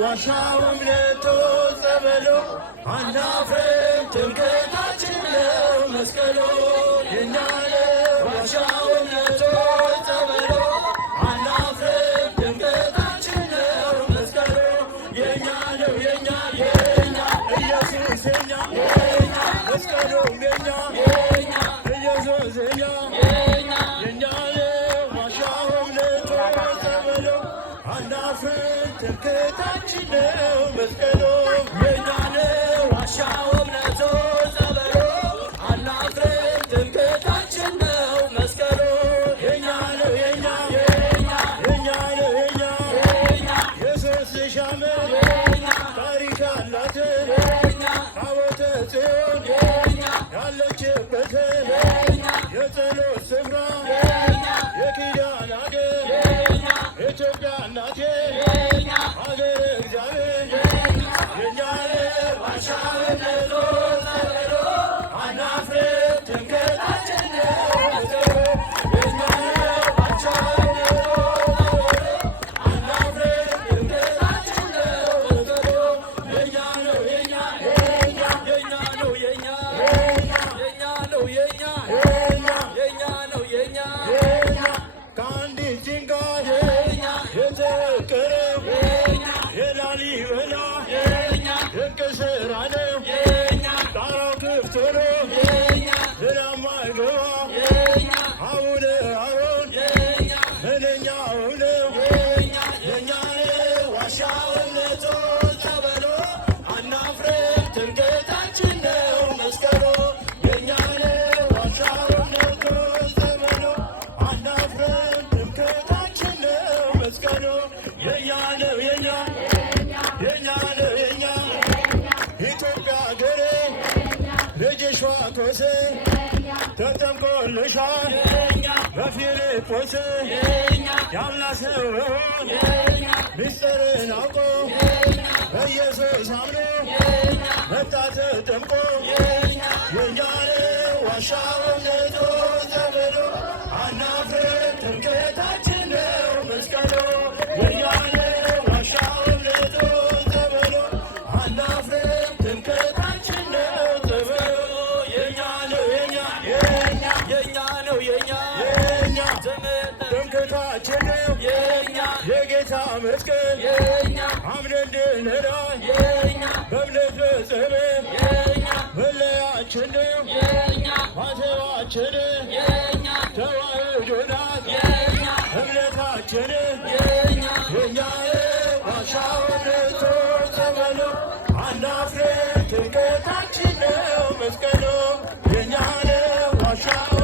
ዋሻው እምነቱ ጸበሉ አናፍርም ትምክህታችን ነው መስቀሉ የኛ ነው ዋሻው እምነቱ ጸበሉ አናፍርም ትምክህታችን ነው መስቀሉ የኛ ነው የኛ ኢየሱስ የኛ መስቀሉ የኛ ኢየሱስ የኛ ዋሻው እምነቱ ጸበሉ አናፍርም ትምክህታችን ነው መስቀሉ የኛ ነው ዋሻው እምነቱ ጸበሉ አናፍርም ትምክህታችን ነው መስቀሉ የኛ ነው የኛ የሦስት ሺህ ዓመት ታሪክ ያላት ታቦተ ጽዮን ያለችበት የጸሎት ስፍራ የኪዳን አገር ኢትዮጵያ እናቴ ሀገር እግዚአብሔር የኛ ነው ዋሻው እምነቱ ጸበሉ አናፍርም ትምክህታችን ነው መስቀሉ የኛ ነው ዋሻው እምነቱ ጸበሉ አናፍርም ትምክህታችን ነው መስቀሉ የኛ ነው የኛ ነው ከአንዲት ድንጋይ የተቀረው የላሊበላ ድንቅ ሥራ ነው። ጣራው ክፍት ሆኖ ዝናብ ማይገባ አቡነ አሮን ምንኛው ነው የኛ ነው ዋሻው እምነቱ ጸበሉ አናፍርም ትምክህታችን ነው መስቀሉ የኛ ነው ዋሻው እምነቱ ጸበሉ አናፍርም ትምክህታችን ነው መስቀሉ የኛ ነው ኢትዮጵያ ሀገሬ ልጅሽ ዋቆስ ተጠምቆልሻል በፊልጶስ ያምናሰውን ምስጢርን አውቆ በኢየሱስ አምኖ መጣ ተጠምቆ የኛ ነው ዋሻው እምነቱ ጸበሉ አናፍርም ትምክህታችን ነው መስቀሉ የኛ ነው ዋሻው እምነቱ ጸበሉ አናፍርም ትምክህታችን ነው ጸበሉ የኛ ነው ትምክህታችን ነው የጌታ መስቀል አምነን እንድንሄድ በእምነት ፈጽመን መለያችን ነው ማተባችን ተዋሕዶ ናት እምነታችን የኛ ነው ዋሻው እምነቱ ጸበሉ አናፍርም ትምክህታችን ነው መስቀሉ የኛ ነው ዋሻው